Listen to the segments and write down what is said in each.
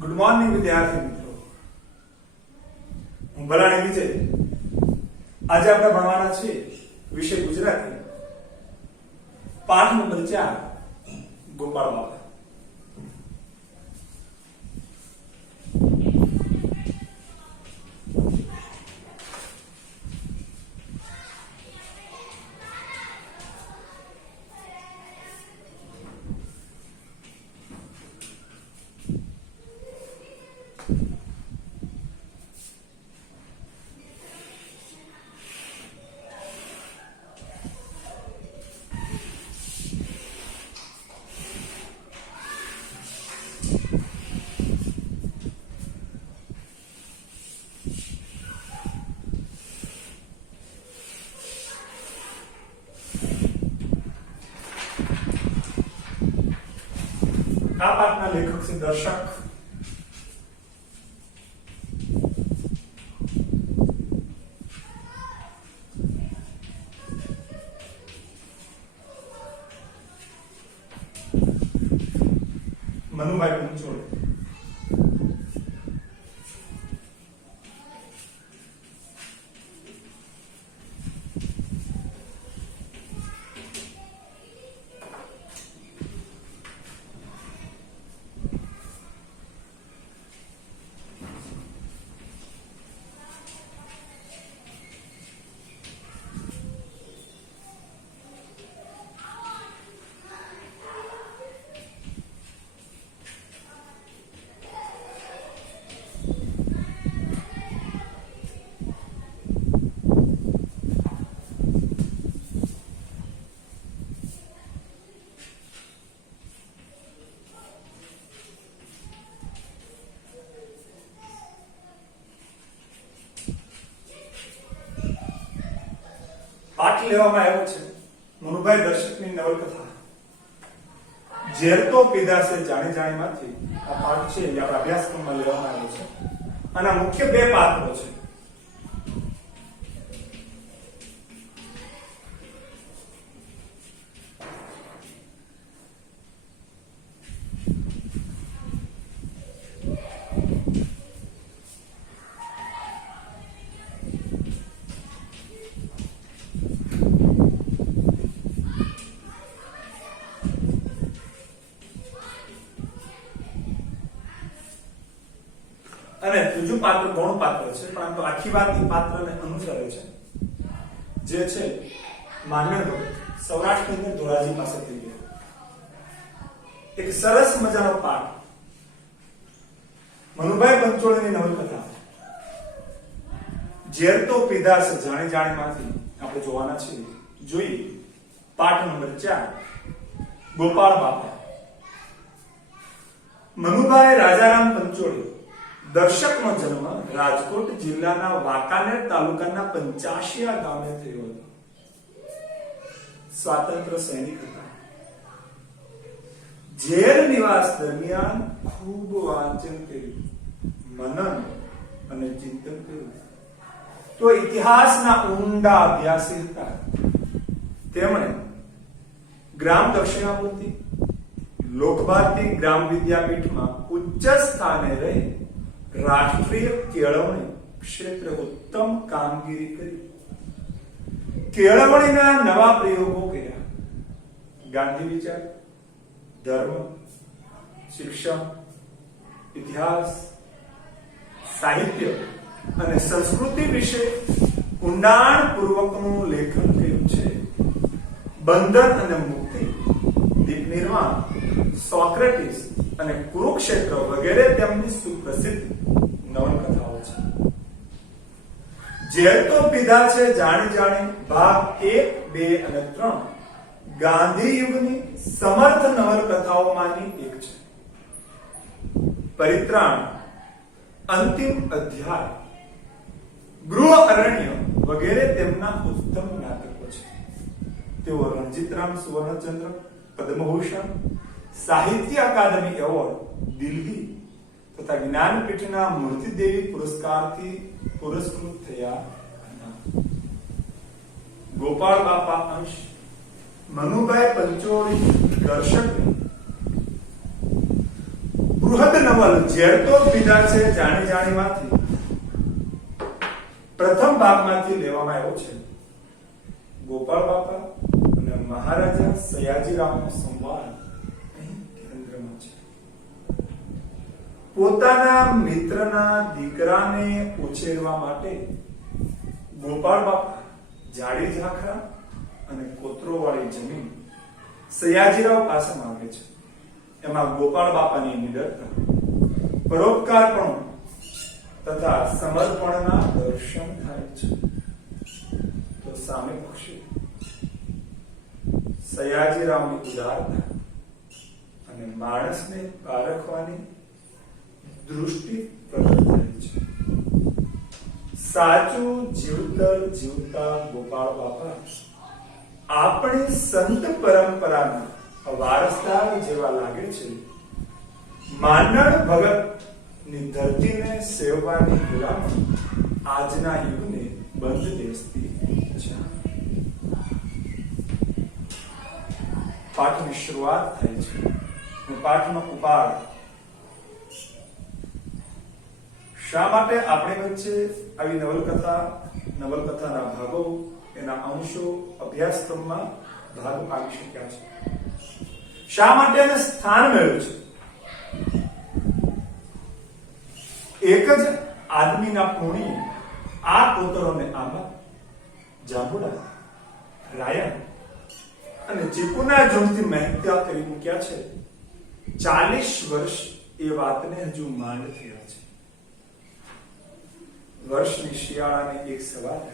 Good morning વિદ્યાર્થી મિત્રો, હું ભલાણી વિજય. આજે આપણે ભણવાના છીએ વિષય ગુજરાતી, પાઠ નંબર 4 ગોપાળ બાપા. આ પાઠના લેખક છે દર્શક. મનુભાઈ પંચોળી. પાઠ લેવામાં આવ્યો છે મનુભાઈ દર્શકની નવલકથા ઝેર તો પીધા છે જાણી જાણીમાંથી. આ પાઠ છે એ આપણા અભ્યાસક્રમમાં લેવામાં આવ્યો છે. આના મુખ્ય બે પાત્રો છે. અને ત્રીજું પાત્ર ગૌણ પાત્ર છે, પરંતુ આખી વાત એ પાત્રને અનુસરે છે, જે છે માનવ સૌરાષ્ટ્રની અંદર ધોરાજી પાસે થઈ ગયા. એક સરસ મજાનો પાઠ, મનુભાઈ પંચોળીની નવલકથા ઝેર તો પીધા છે જાણી જાણીમાંથી આપણે જોવાના છીએ. જોઈએ પાઠ નંબર 4 ગોપાળ બાપા. મનુભાઈ રાજારામ પંચોળી દર્શકનો જન્મ રાજકોટ જિલ્લાના વાંકાનેર તાલુકાના પંચાશિયા ગામે થયો હતો. સ્વાતંત્ર્ય સૈનિક હતા. જેલ નિવાસ દરમિયાન ખૂબ વાંચન કર્યું, મનન અને ચિંતન કર્યું. તો ઇતિહાસના ઊંડા અભ્યાસી હતા. તેમણે ગ્રામ દક્ષિણામૂર્તિ લોકભારતી ગ્રામ વિદ્યાપીઠમાં ઉચ્ચ સ્થાને રહી રાષ્ટ્રીય કેળવણી ક્ષેત્રે ઉત્તમ કામગીરી કરી. કેળવણીના નવા પ્રયોગો કર્યા. ગાંધી વિચાર, ધર્મ, શિક્ષણ, ઇતિહાસ, સાહિત્ય અને સંસ્કૃતિ વિશે ઊંડાણપૂર્વકનું લેખન કર્યું છે. બંધન અને મુક્તિ, દીપ નિર્વાણ, સોક્રેટિસ અને કુરુક્ષેત્ર વગેરે તેમની સુપ્રસિદ્ધ નવલકથાઓ છે. ઝેર તો પીધા છે જાણી જાણી ભાગ 1, 2 અને 3 ગાંધી યુગની સમર્થ નવલકથાઓમાંની એક છે. પરિત્રાણ, અંતિમ અધ્યાય, ગૃહ અરણ્ય વગેરે તેમના ઉત્તમ નાટકો છે. તેઓ રણજીતરામ સુવર્ણચંદ્ર, પદ્મભૂષણ, સાહિત્ય અકાદમી એવોર્ડ દિલ્હી તથા જ્ઞાનપીઠના મૂર્તિદેવી પુરસ્કારથી પુરસ્કૃત થયા હતા. ગોપાળ બાપા અંશ મનુભાઈ પંચોળી દર્શક બૃહદ નવલ ઝેર તો પીધા છે જાણી જાણીમાંથી પ્રથમ ભાગમાંથી લેવામાં આવ્યો છે ગોપાળ બાપા અને મહારાજા સયાજીરાવનો સંવાદ અહીં કેન્દ્રમાં છે. પોતાના મિત્રના દીકરાને ઉછેરવા માટે ગોપાળ બાપા જાડી ઝાખરા અને કોતરોવાળી જમીન સયાજીરાવ પાસે માંગે છે. એમાં ગોપાળ બાપાની નિડરતા, પરોપકારપણું તથા સમર્પણના દર્શન થાય છે. તો સામે પક્ષે સયાજીરાવની ઉદારતા અને માણસને પારખવાની દૃષ્ટિ પ્રગટ થાય છે. સાચું જીવતા ગોપાળ બાપા આપણી સંત પરંપરાના વારસદાર જેવા લાગે છે. માનડ ભગત ની ધરતીને સેવવાની ગુલામી આજના યુગને બંધ દેશતી છે. પાઠની શરૂઆત થાય છે અને પાઠનો ઉપાડ શા માટે આપણી વચ્ચે આવી નવલકથાના ભાગો, એના અંશો અભ્યાસક્રમમાં ભાગ પાડી શક્યા છે? શા માટે એને સ્થાન મળ્યું છે? એક જ આદમીના પુણ્ય આ કોતરોને આંબા, જાંબુડા, રાયણ અને ચીકુના ઝૂંડથી મહેનતા કરી મૂક્યા છે. 40 વર્ષ એ વાતને હજુ માંડ થયા છે. વર્ષની શિયાળાને એક સવારે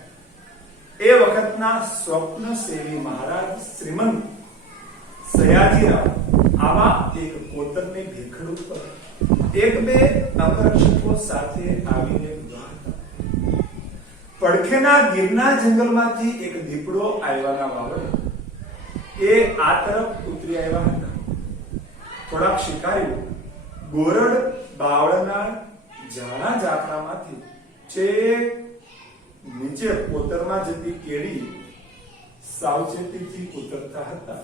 એ વખતના સ્વપ્ન સેવી મહારાજ શ્રીમંત સયાજીરાવ આવા એક કોતરની ભેખડ ઉપર એક બે અંગરક્ષકો સાથે આવીને ઉભા હતા. પડખેના ગીરના જંગલમાંથી એક દીપડો આવ્યાના વાવડે એ આ તરફ ઉતરી આવ્યા હતા. થોડાક શિકારીઓ ગોરડ બાવળના જાણા ઝાકરામાંથી છેક નીચે કોતરમાં જતી કેડી સાવચેતીથી ઉતરતા હતા.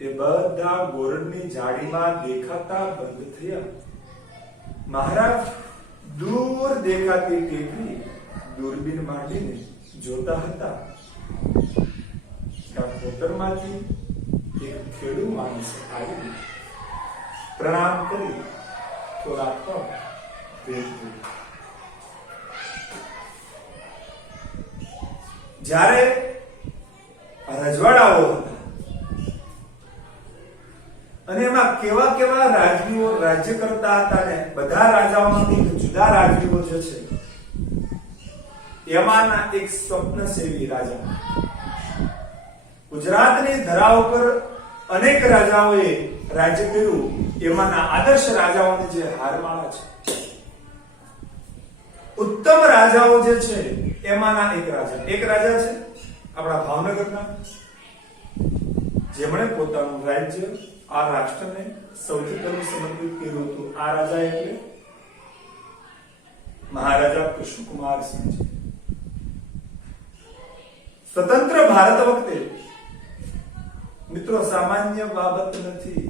એ બધા ગોરડની જાળીમાં દેખાતા બંધ થયા. મહારાજ દૂર દેખાતી ટેકરી દૂરબીન માંડીને જોતા હતા. ત્યાં કોતરમાંથી એક ખેડૂ માણસ આવી પ્રણામ કરી થોડા પગ ભેટ કર્યા. જ્યારે રજવાડાઓ હતા અને એમાં કેવા કેવા રાજવીઓ રાજ્ય કરતા હતા ને બધા રાજાઓમાંથી જુદા રાજવીઓ જે છે એમાંના એક સ્વપ્ન સેવી રાજા. ગુજરાતની ધરા ઉપર અનેક રાજાઓએ રાજ્ય કર્યું. એમાંના આદર્શ રાજાઓની જે હારમાળા છે, ઉત્તમ રાજાઓ જે છે એમાંના એક રાજા છે આપણા ભાવનગરના, જેમણે પોતાનું રાજ્ય આ રાષ્ટ્રને સૌથી પહેલું સમર્પિત કર્યું હતું. આ રાજા એટલે મહારાજા કૃષ્ણકુમાર સિંહજી. સ્વતંત્ર ભારત વખતે મિત્રો સામાન્ય બાબત નથી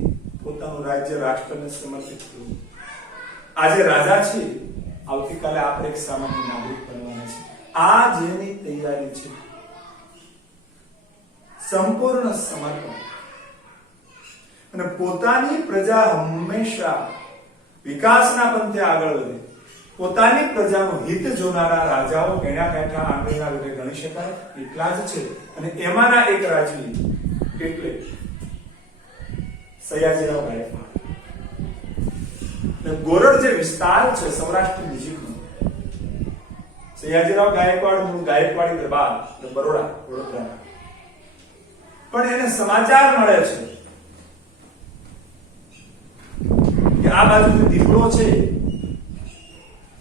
પોતાનું રાજ્ય રાષ્ટ્રને સમર્પિત કરવું. આજે રાજા છે, આવતીકાલે આપણે એક સામાન્ય નાગરિક બનવાના છે. આ જેની તૈયારી છે, સંપૂર્ણ સમર્પણ. અને પોતાની પ્રજા હંમેશા વિકાસના પંથે આગળ વધે, પોતાની પ્રજાનું હિત જોનારા રાજાઓ ગણ્યા કાંઠા આંગળીના લીધે ગણી શકાય એટલા જ છે. અને એમાંના એક રાજવી એટલે સયાજીરાવ ગાયકવાડ. ગોરડ જે વિસ્તાર છે સૌરાષ્ટ્રની નજીકનો, સયાજીરાવ ગાયકવાડ ગાયકવાડી દરબાર બરોડા વડોદરા. પણ એને સમાચાર મળે છે કે આ બાજુ દીપડો છે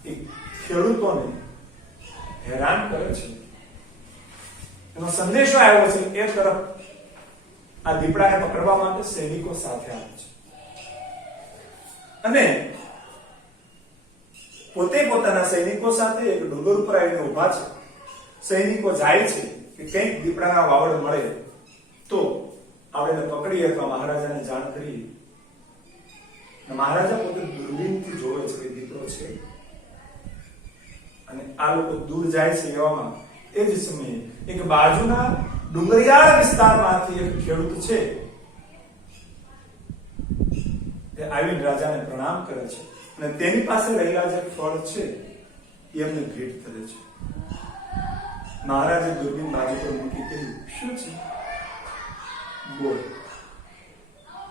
એ ખેડૂતોને હેરાન કરે છે. એનો સંદેશો આવ્યો છે. એ તરફ આ દીપડાને પકડવા માટે સૈનિકો સાથે આવે છે અને પોતે પોતાના સૈનિકો સાથે એક ડુંગર ઉપર આવીને ઉભા છે. સૈનિકો જાય છે કે કંઈક દીપડાના વાવડ મળે તો આપણે પકડી અથવા મહારાજાને જાણ કરી. મહારાજા પોતે દૂરબીનથી જોવે છે કે દીકરો છે, અને આ લોકો દૂર જાય છે એવામાં એ જ સમયે એક બાજુના ડુંગરિયાળ વિસ્તારમાંથી એક ખેડૂત છે એ આવીને રાજાને પ્રણામ કરે છે અને તેની પાસે રહેલા જે ફળ છે એ એમને ભેટ કરે છે. મહારાજે દૂરબીન બાજુ પર મૂકી કહ્યું, શું છે? બોલ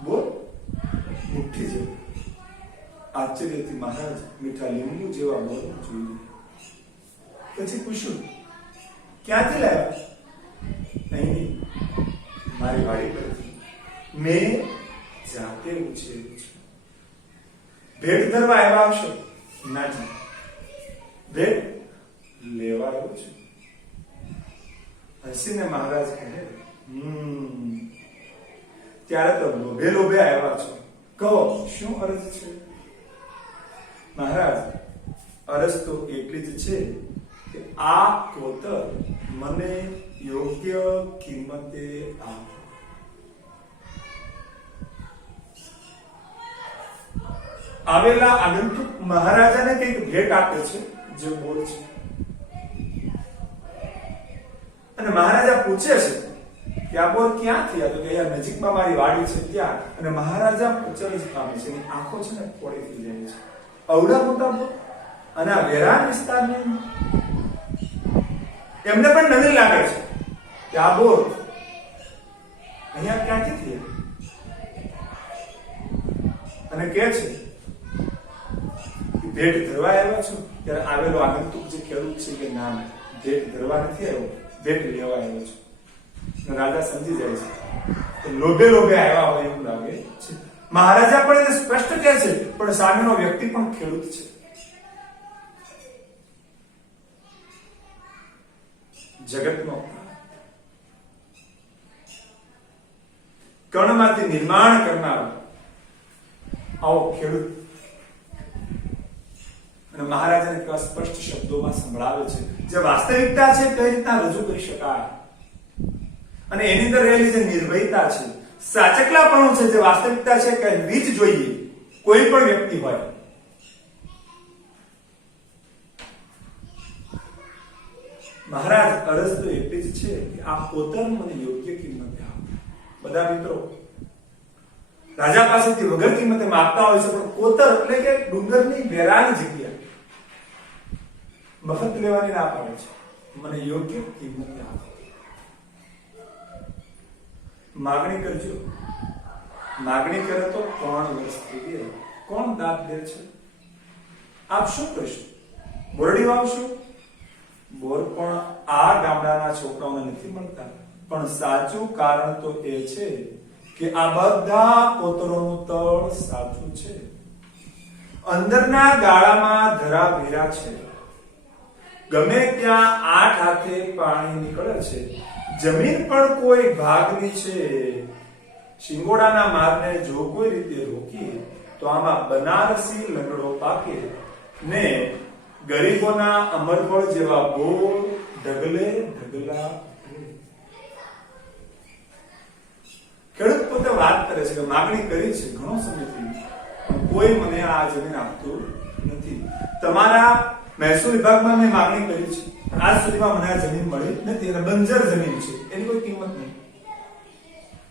બોલ. મુઠ્ઠી જેવું. આશ્ચર્યથી મહારાજ મીઠા લીંબુ જેવા બોલ જોઈ. પછી પૂછ્યું, ક્યાંથી લાવ્યા? અહીં મારી વાડી પરથી, મેં જાતે ઉછેર્યું છે. ભેટ ધરવા આવ્યા હશો? નાજી, ભેટ લેવા આવ્યો છું. હસીને મહારાજ કહે, ત્યારે તો લોભે લોભે આવ્યા છો. કહો, શું અરજ છે? મહારાજ, અરજ તો એટલી જ છે કે આ કોતર મને યોગ્ય કિંમતે આપો. આવેલા આગંતુક મહારાજાને કંઈક ભેટ આપે છે જે બોલ છે. અને મહારાજા પૂછે છે કે આ બોર ક્યાંથી? આ તો કે અહીંયા નજીકમાં મારી વાડી છે ત્યાં. અને મહારાજા અચરજ પામે છે, એની આંખો છે ને ફોડી થઈ જાય છે. અવડા મોટા બોર અને આ વેરાન વિસ્તારની એમને પણ નવી લાગે છે કે આ બોર અહીંયા ક્યાંથી થયા? અને કે છે ભેટ ધરવા આવ્યા છો? ત્યારે આવેલો આગંતુક જે ખેડૂત છે કે ના, ભેટ ધરવા નથી આવ્યો, ભેટ લેવા આવ્યો છું. રાજા સમજી જાય છે કે લોભે લોભે આવ્યા હોય એવું લાગે છે. મહારાજા પણ એને સ્પષ્ટ કહે છે, પણ સામેનો વ્યક્તિ પણ ખેડૂત છે. જગતનો કણમાંથી નિર્માણ કરનાર આવો ખેડૂત અને મહારાજાને કેવા સ્પષ્ટ શબ્દોમાં સંભળાવે છે જે વાસ્તવિકતા છે કઈ રીતના રજૂ કરી શકાય, અને એની અંદર રહેલી જે નિર્ભયતા છે, સાચકલાપણું છે, જે વાસ્તવિકતા છે કહેવી જ જોઈએ કોઈ પણ વ્યક્તિ હોય. મહારાજ, અરજ તો એટલી જ છે કે આ કોતર મને યોગ્ય કિંમતે આપો. બધા મિત્રો રાજા પાસેથી વગર કિંમતે માગતા હોય છે, પણ કોતર એટલે કે ડુંગરની વેરાની જગ્યા મફત લેવાની ના પાડે છે. મને યોગ્ય કિંમતે આપો. માગણી કરજો. માગણી કરે તો 3 વર્ષ થઈ ગયા. કોણ દાદ દે છે? આપ શું કરશો? બોરડી વાવશો? બોર પણ આ ગામડાના છોકરાઓને નથી મળતા. પણ સાચું કારણ તો એ છે કે આ બધા કોતરોનું તળ સાચું છે. અંદરના ગાળામાં ધરા ભેરા છે. ગમે ત્યાં 8 હાથે પાણી નીકળે છે. જમીન પણ કોઈ ભાગની છે. શિંગોડાના મારને જો કોઈ રીતે રોકીએ તો આમાં બનારસી લંગડો પાકે ને ગરીબોના અમરફળ જેવા બોર ઢગલે ઢગલા. ખેડૂત પોતે વાત કરે છે કે માગણી કરી છે ઘણો સમયથી, કોઈ મને આ જમીન આપતું નથી. તમારા મહેસૂલ વિભાગમાં મેં માગણી કરી છે, આજ સુધીમાં મને આ જમીન મળી નથી. અને બંજર જમીન છે, એની કોઈ કિંમત નહીં,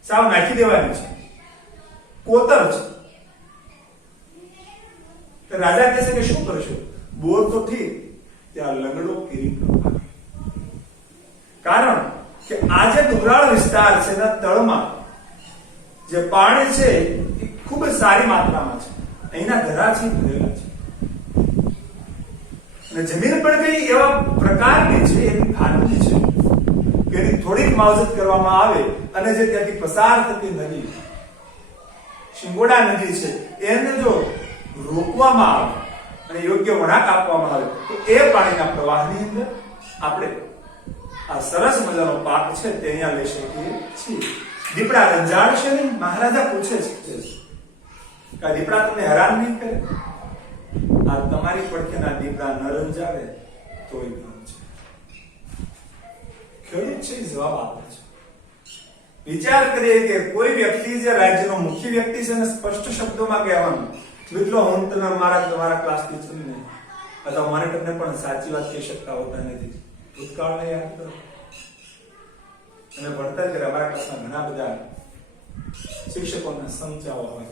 સાવ નાખી દેવાની છે, કોતર છે. રાજા કહે છે કે શું કરશો? બોર તો ઠીક, ત્યાં લંગડો કિરીટ. કારણ કે આ જે ડુંગરાળ વિસ્તાર છે એના તળમાં જે પાણી છે એ ખૂબ જ સારી માત્રામાં છે. અહીંના ધરાથી ભરેલા છે અને જમીન પણ કઈ એવા પ્રકારની છે, એવી ખાનગી છે કે એની થોડીક માવજત કરવામાં આવે અને જે ત્યાંથી પસાર થતી નદી શિંગોડા નદી છે એને જો રોકવામાં આવે અને યોગ્ય વળાંક આપવામાં આવે તો એ પાણીના પ્રવાહની અંદર આપણે આ સરસ મજાનો પાક છે તે અહીંયા લઈ શકીએ છીએ. દીપડા રંજાડશે નહીં? મહારાજા પૂછે છે કે દીપડા તમને હેરાન નહીં કરે? આ તમારી પડખેના દીપડા ન રંજાડે તોય કામ છે. ખેડૂત છે જવાબ આપે છે. વિચાર કરીએ કે કોઈ વ્યક્તિ જે રાજ્યનો મુખ્ય વ્યક્તિ છે ને સ્પષ્ટ શબ્દોમાં કહેવાનું મિત્રો, હું તમે તમારા ક્લાસ ટીચરને અથવા મોનિટરને પણ સાચી વાત કહી શકતા હોતા નથી. ભૂતકાળને યાદ કરો. અને ભણતર કરે અમારા ક્લાસમાં ઘણા બધા શિક્ષકોના સમજાવો હોય,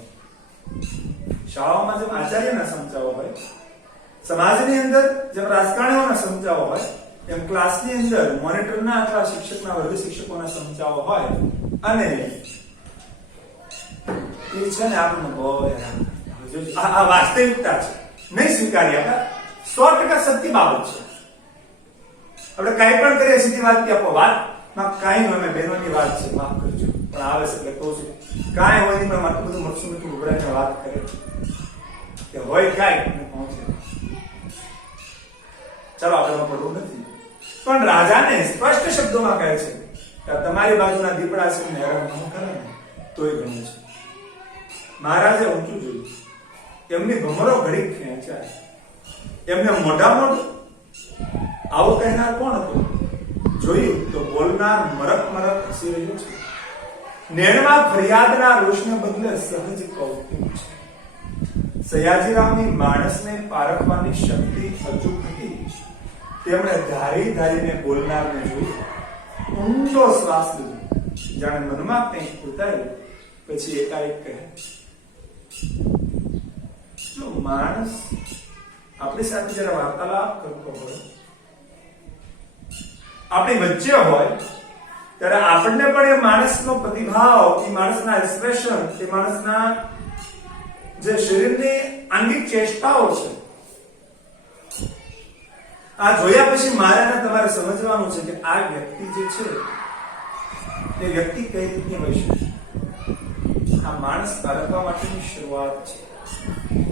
શાળાઓમાં જેમ આચાર્યના સમજાવો હોય, સમાજની અંદર જેમ રાજકારણીઓના સમજાવો હોય, એમ ક્લાસની અંદર મોનિટરના અથવા શિક્ષકના વર્ગ શિક્ષકોના સમજાવો હોય. અને એ છે ને આપણને બહુ આ વાસ્તવિકતા છે, નહીં સ્વીકારી આપતા. 100% સત્ય બાબત છે. આપણે કઈ પણ કરીએ સીધી વાત કે આપો વાતમાં કાંઈ ન અમે બહેનોની વાત છે, માફ કરજો, પણ આવે છે એટલે કહું છું. કાંઈ હોય નહીં, પણ આટલું બધું મરસું મીઠું ઉભરાઈને વાત કરે કે હોય કાંઈ પહોંચે. ચાલો આપણે પડવું નથી, પણ રાજાને સ્પષ્ટ શબ્દોમાં કહે છે કે તમારી બાજુના દીપડા છે ને હેરાન ન કરે ને તોય ઘણું છે. મહારાજે ઊંચું જોયું, એમની ભમરો ઘડી ખેંચાય. એમને મોઢા મોઢું આવું કહેનાર કોણ હતું? જોયું તો બોલનાર મરક મરક હસી રહ્યો છે. નેણમાં ફરિયાદના રોષને બદલે સહજ કૌતુક છે. સયાજીરાવની માણસને પારખવાની શક્તિ અચૂક હતી. તેમણે ધારી ધારીને બોલનારને જોયું, ઊંડો શ્વાસ લીધો, જાણે મનમાં કંઈક ઉતાર્યું, પછી એકાએક કહે, જો માણસ આપણી સાથે જયારે વાર્તાલાપ કરતો હોય, આપણી વચ્ચે હોય, ત્યારે આપણને પણ એ માણસનો પ્રતિભાવ, એ માણસના એક્સપ્રેશન, એ માણસના જે શરીરની આંગિક ચેષ્ટાઓ છે, આ જોયા પછી મારે તમારે સમજવાનું છે કે આ વ્યક્તિ જે છે એ વ્યક્તિ કઈ રીતની હોય છે. આ માણસ પારખવા માટેની શરૂઆત છે.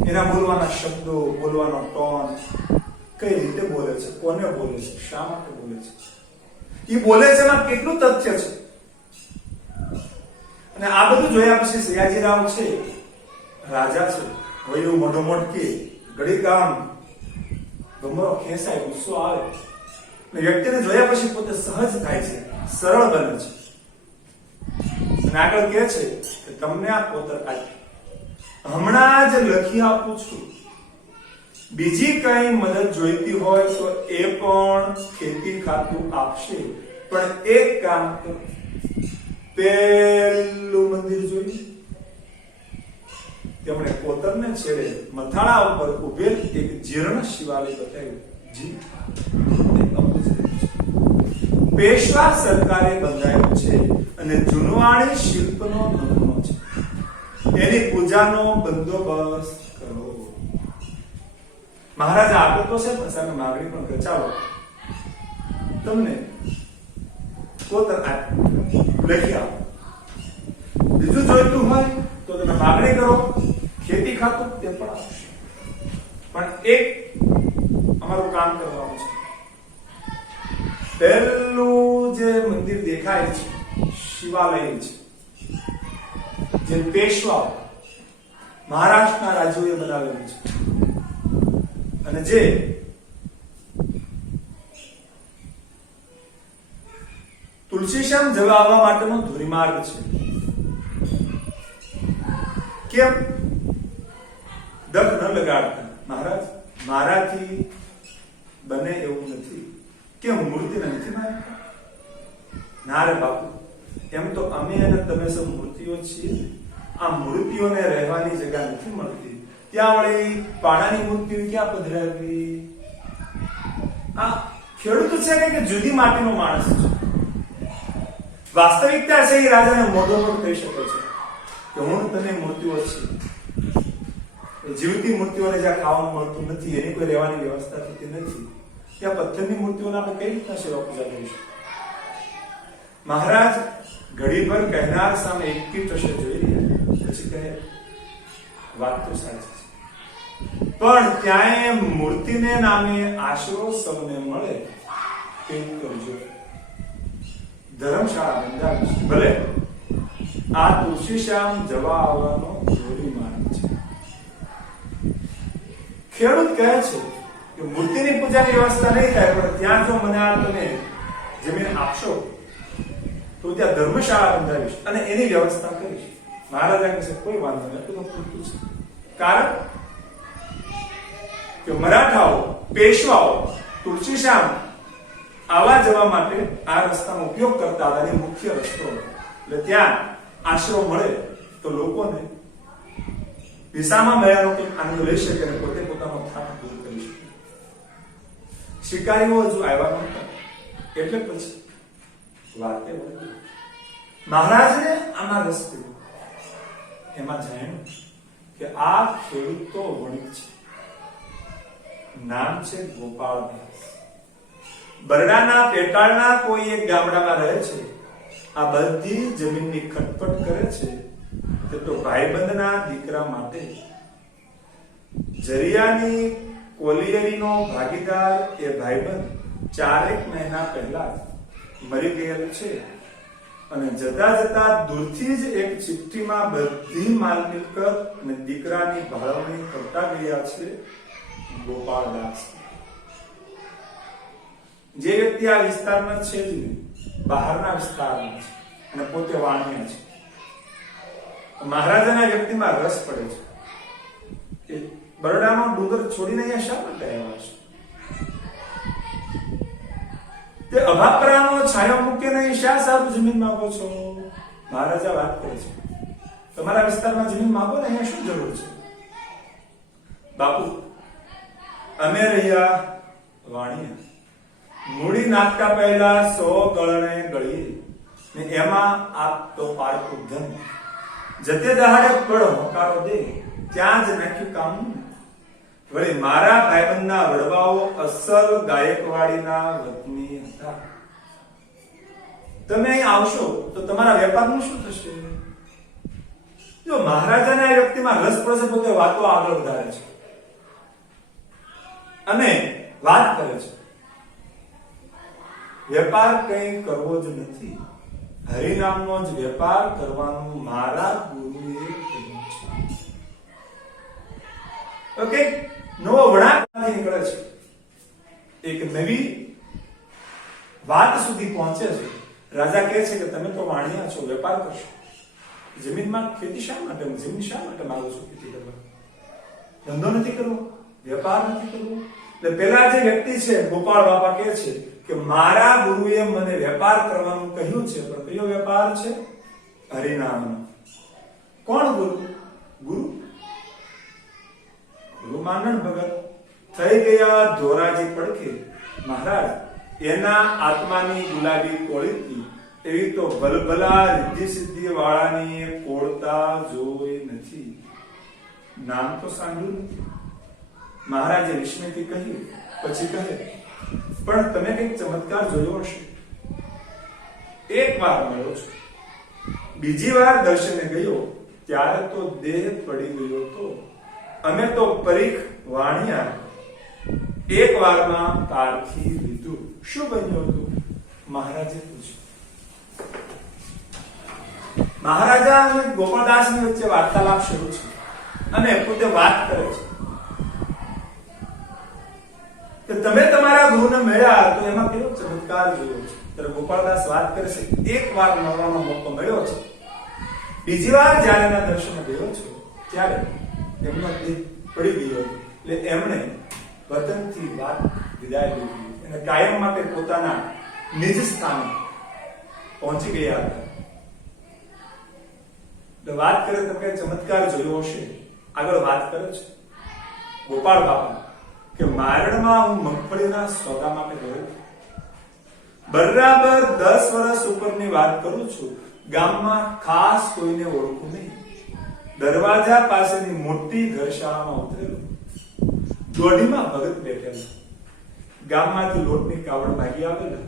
એના બોલવાના શબ્દો, બોલવાનો ટોન, કઈ રીતે બોલે છે, કોને બોલે છે, શા માટે બોલે છે, એ બોલે છે એમાં કેટલું તથ્ય છે. અને આ બધું જોયા પછી સયાજીરાવ છે, રાજા છે, વયું મોઢો મોટકી ઘડી કામ ગમરો ખેંચાય, ગુસ્સો આવે, અને વ્યક્તિને જોયા પછી પોતે સહજ થાય છે, સરળ બને છે. અને આગળ કહે છે કે તમને આ કોતર કાઢી હમણાં જ લખી આપું છું. બીજી કઈ મદદ જોઈતી હોય તો એ પણ ખેતી ખાતું આપશે. પણ એક કામ કરો, પેલું મંદિર જોયું. તેમણે કોતરને છેડે મથાળા ઉપર ઉભેલ એક જીર્ણ શિવાલય બતાવ્યું. જી, પેશવા સરકારે બંધાયું છે અને જૂનવાણી શિલ્પનો નમૂનો છે. એની પૂજાનો બંદોબસ્ત કરો. મહારાજા આપે તો છે, પણ સામે માગણી પણ કરે. ચાલો તમને કોતર લખી આપો. બીજું જોઈતું હોય તો તમે માગણી કરો, ખેતી ખાતું તે પણ આપશે. પણ એક અમારું કામ કરવાનું છે. પહેલું જે મંદિર દેખાય છે, શિવાલય છે, જે પેશવા મહારાષ્ટ્રના રાજ્યોએ બનાવેલું છે, અને જે તુલસીશ્યામ જવા આવવા માટેનો ધોરીમાર્ગ છે. કેમ દખ ન લગાડતા? મહારાજ, મારાથી બને એવું નથી. કેમ મૂર્તિને નથી માનતા? ના રે બાપુ, એમ તો અમે અને તમે સૌ મૂર્તિઓ છીએ. આ મૂર્તિઓને રહેવાની જગ્યા નથી મળતી. ત્યાં વળી પાડાની મૂર્તિઓ ક્યાં પધરાવી? આ ખેડૂત છે કે જુદી માટીનો માણસ છે. વાસ્તવિકતા છે એ રાજાને મોઢો મોઢ કહી શકે છે કે હું તને મૂર્તિઓ છે. જીવતી મૂર્તિઓને જ્યાં ખાવાનું મળતું નથી, એની કોઈ રહેવાની વ્યવસ્થા થતી નથી, ત્યાં પથ્થરની મૂર્તિઓને આપણે કઈ રીતના સેવા પૂજા કરીશું? મહારાજ ઘડીભર કહેનાર સામે એકથી ટશે જોઈ રહ્યા, પછી કહે, વાત તો સાચી છે, પણ ક્યાંય મૂર્તિને નામે આશરો સૌને મળે તેવું કરજો. ધર્મશાળા બંધાવીશ. ભલે આ તુલસીશ્યામ જવા આવવાનો ધોરીમાર્ગ છે. ખેડૂત કહે છે કે મૂર્તિની પૂજાની વ્યવસ્થા નહીં થાય, પણ ત્યાં જો મને આ તમે જમીન આપશો તો ત્યાં ધર્મશાળા બંધાવીશ અને એની વ્યવસ્થા કરીશ. મહારાજા કહે છે કોઈ વાંધો નહીં, તો પૂરતું છે. કારણ કે મરાઠાઓ, પેશવાઓ, તુલસીશ્યામ આવા જવા માટે આ રસ્તાનો ઉપયોગ કરતા હતા. એ મુખ્ય રસ્તો હતો. એટલે ત્યાં આશરો મળે તો લોકોને વિસામા મેળાનો કંઈક આનંદ લઈ શકે અને પોતે પોતાનો થાક દૂર કરી શકે. શિકારીઓ હજુ આવ્યા નહોતા એટલે પછી વાતે વળી મહારાજને આમાં રસ પડ્યો. એમાં જાણ્યું કે આ ખેડૂત તો વણિક છે, નામ છે ગોપાળદાસ, બરડાના પેટાળના કોઈ એક ગામડામાં રહે છે. આ બધી જમીનની ખટપટ કરે છે તે તો ભાઈબંધના દીકરા માટે. જરિયાની કોલિયરીનો ભાગીદાર એ ભાઈબંધ 4 મહિના પહેલા મરી ગયેલ છે અને જતા જતા દૂરથી જ એક ચિઠ્ઠીમાં બધી માલ મિલકત અને દીકરાની ભાળવણી કરતા ગયા છે ગોપાળદાસ. જે વ્યક્તિ આ વિસ્તારમાં છે જ નહીં, બહારના વિસ્તારમાં છે અને પોતે વાણિયા છે. મહારાજાના વ્યક્તિમાં રસ પડે છે કે બરોડાનો ડુંગર છોડીને અહીંયા શા માટે આવ્યા છે? તે અભાપરાનો છાયો મૂકીને શા સારું જમીન માંગો છો? મહારાજા વાત કરે છે, તમારા વિસ્તારમાં જમીન માંગો ને, અહીંયા શું જરૂર છે? બાપુ, અમે રહ્યા વાણિયા, મૂડી નાખતા પહેલા 100 ગળણે ગળીએ ને એમાં આપ તો પારકું ધન, જતે દહાડે પડ હોકારો દે, ત્યાં જ નાખ્યું કામ. વળી મારા ભાઈબંધના વડવાઓ અસલ ગાયકવાડીના વતની હતા. તમે અહીં આવશો તો તમારા વેપારનું શું થશે? જો મહારાજાના વ્યક્તિમાં રસ પડશે, પોતે વાતો આગળ વધારે છે અને વાત કરે છે. વેપાર કઈ કરવો જ નથી, હરિનામનો જ વેપાર કરવાનું મારા ગુરુએ કહ્યું છે. ઓકે, નવો વળાંક નીકળે છે, એક નવી વાત સુધી પહોંચે છે. રાજા કહે છે કે તમે તો વાણિયા છો, વેપાર કરશો, જમીનમાં ખેતી શા માટે, જમીન શા માટે માંગો છો? ખેતી કરવા, ધંધો નથી કરવો, વેપાર નથી કરવો? એટલે પેલા જે વ્યક્તિ છે ગોપાળ બાપા કહે છે કે મારા ગુરુએ મને વેપાર કરવાનું કહ્યું છે, પણ કયો વેપાર છે? હરિનામનો. કોણ ગુરુ? ગુરુ ગુરુમાનંદ ભગત થઈ ગયા ધોરાજી પડખે. મહારાજ એના આત્માની ગુલાબી કોળીથી એવી તો ભલભલા રિદ્ધિ સિદ્ધિ વાળાની કોળતા જોઈ નથી. નામ તો સાંભળ્યું નથી. મહારાજે વિસ્મયથી કહ્યું. પછી કહે, પણ તમે કઈક ચમત્કાર જોયો હશે. એક વાર મળ્યો છું, બીજી વાર દર્શને ગયો ત્યારે તો દેહ પડી ગયો હતો. અમે તો પરીખ વાણિયા, એક વારમાં તારથી લીધું. શું બન્યું હતું? મહારાજે પૂછ્યું. મહારાજા અને ગોપાળદાસની વચ્ચે વાર્તાલાપ શરૂ છે અને પોતે વાત કરે છે કે તમે તમારા ગુરુને મળ્યા તો એમાં કેવો ચમત્કાર જોયો છે. ત્યારે ગોપાળદાસ વાત કરે છે, એક વાર મળવાનો મોકો મળ્યો છે, બીજી વાર જ્યારે એના દર્શને ગયો છે ત્યારે એમનો દેહ પડી ગયો એટલે એમણે વતનથી વાત વિદાય લીધી અને કાયમ માટે પોતાના નિજ સ્થાને પહોંચી ગયા હતા. વાત કરે તમે ચમત્કાર જોયો હશે. આગળ વાત કરે છે ગોપાળ બાપા કે મારણમાં હું મગફળીના સોદા માટે ગયો. બરાબર 10 વર્ષ ઉપરની વાત કરું છું. ગામમાં ખાસ કોઈને ઓળખું નહીં. દરવાજા પાસેની મોટી ઘરશાળામાં ઉતરેલો. દોઢીમાં ભગત બેઠેલા. ગામમાંથી લોટની કાવડ ભાગી આવેલા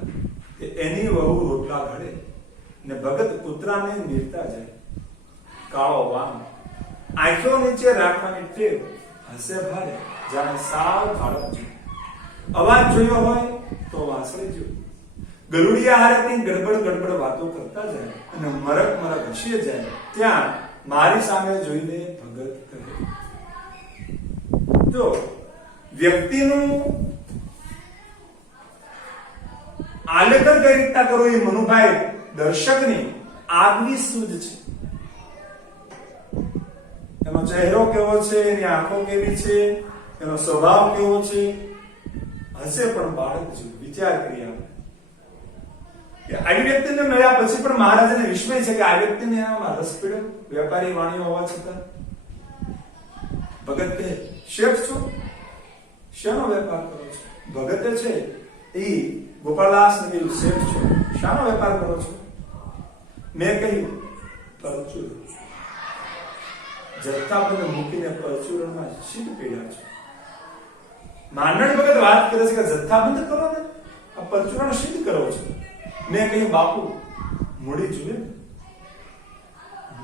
કે એની વહુ રોટલા ઘડે ને ભગત કૂતરાને નીરતા જાય. કાળો વામ, આંખો નીચે રાખવાની ટેવ, હસે ભારે જાણે સાવ બાળક જેવું. અવાજ જોયો હોય તો વાંસળી જેવું. ગલુડિયા હારેથી ગડબડ ગડબડ વાતો કરતા જાય અને મરક મરક હસીએ જાય. ત્યાં મારી સામે જોઈને ભગત કહે, જો વ્યક્તિનું આલેખન કઈ રીતના કરવું એ મનુભાઈ દર્શકની આગવી સૂઝ છે. એનો ચહેરો કેવો છે, એની આંખો કેવી છે, એનો સ્વભાવ કેવો છે, હશે પણ બાળક જેવું. વિચાર કરીએ આપણે કે આવી વ્યક્તિને મળ્યા પછી પણ મહારાજને વિસ્મય છે કે આ વ્યક્તિને એનામાં રસ પડ્યો, વેપારી વાણીઓ હોવા છતાં. ભગત કહે, શેઠ છો, શાનો વેપાર કરો છો? ભગત છે એ ગોપાલદાસ ને કીધું, શેઠ છો, શાનો વેપાર કરો છો? મેં કહ્યું, પરચુરણ. જથ્થાબંધ મૂકીને પરચુરણમાં શીટ પીડ્યા છો. માંડણ ભગત વાત કરે છે કે જથ્થાબંધ કરો ને, આ પરચુરણ શીટ કરો છો. મેં કહ્યું, બાપુ મૂડી જુએ,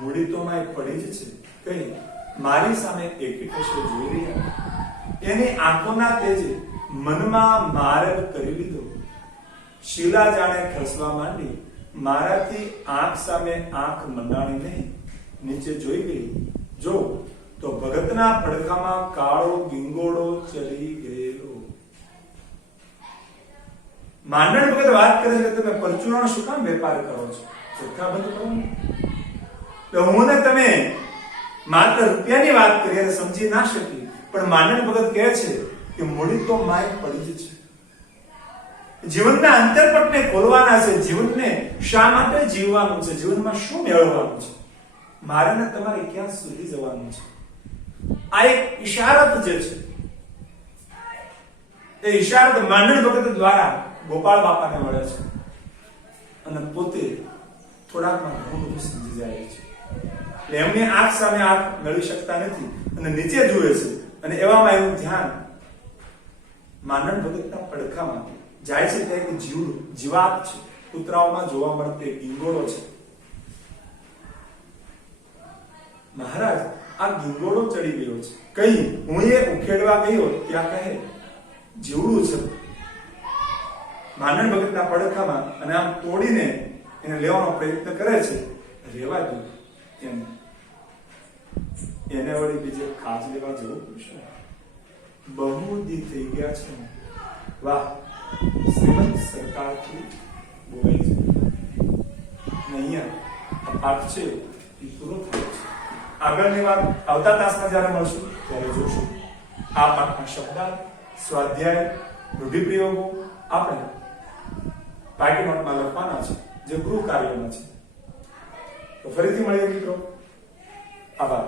મૂડી તો માય પડી જ છે. કઈ મારી સામે એક કશે જોઈ રહ્યા, એની આંખોના તેજે મનમાં માર્ગ કરી લીધો. શીલા જાણે ખસવા માંડી, મારાથી આંખ સામે આંખ મંડાણી નહીં, નીચે જોઈ ગઈ. જો તો ભગતના પડખામાં કાળો ગિંગોળો ચડી ગયેલો. માંડણ ભગત વાત કરે છે કે તમે પરચુરણ શું કામ વેપાર કરો છો? જથ્થાબંધ કરો ને. તો હું ને તમે માત્ર રૂપિયાની વાત કરીએ અને સમજી ના શકી, પણ માંડણ ભગત કહે છે કે મૂડી તો માય પડી જ છે. જીવનના અંતરપટને ખોલવાના છે. જીવનને શા માટે જીવવાનું છે? જીવનમાં શું મેળવવાનું છે? મારે ને તમારે ક્યાં સુધી જવાનું છે? આ એક ઈશારત જે છે, એ ઈશારત માંડણ ભગત દ્વારા ગોપાળ બાપાને મળે છે અને પોતે થોડાકમાં ઘણું બધું સમજી જાય છે. એટલે એમની આંખ સામે આંખ મેળવી શકતા નથી અને નીચે જુએ છે. અને એવામાં એનું ધ્યાન માંડણ ભગતના પડખામાં જાય છે. ત્યાં એક જીવાત છે, કૂતરાઓમાં જોવા મળતો એક ગિંગોળો છે. મહારાજ, આ ગિંગોળો ચડી ગયો છે. કઈ હું એ ઉખેડવા ગયો ત્યાં કહે જીવડું છે. માંડણ ભગતના પડખામાં અને આમ તોડીને એને લેવાનો પ્રયત્ન કરે છે. રેવા દો એમ, એને વળી બીજે ખાસ લેવા જવું પડશે. બહુ દી થઈ ગયા છે. વાહ, શ્રીમંત સરકારથી બોલાય છે. અહીંયા આ પાઠ છે એ પૂરો થાય છે. આગળની વાત આવતા તાસમાં જ્યારે મળશું ત્યારે જોશું. આ પાઠના શબ્દાર્થ, સ્વાધ્યાય, રૂઢિપ્રયોગો આપણે પાર્ટી નોટમાં લખવાના છે, જે ગૃહ કાર્યમાં છે. તો ફરીથી મળીએ મિત્રો. આભાર.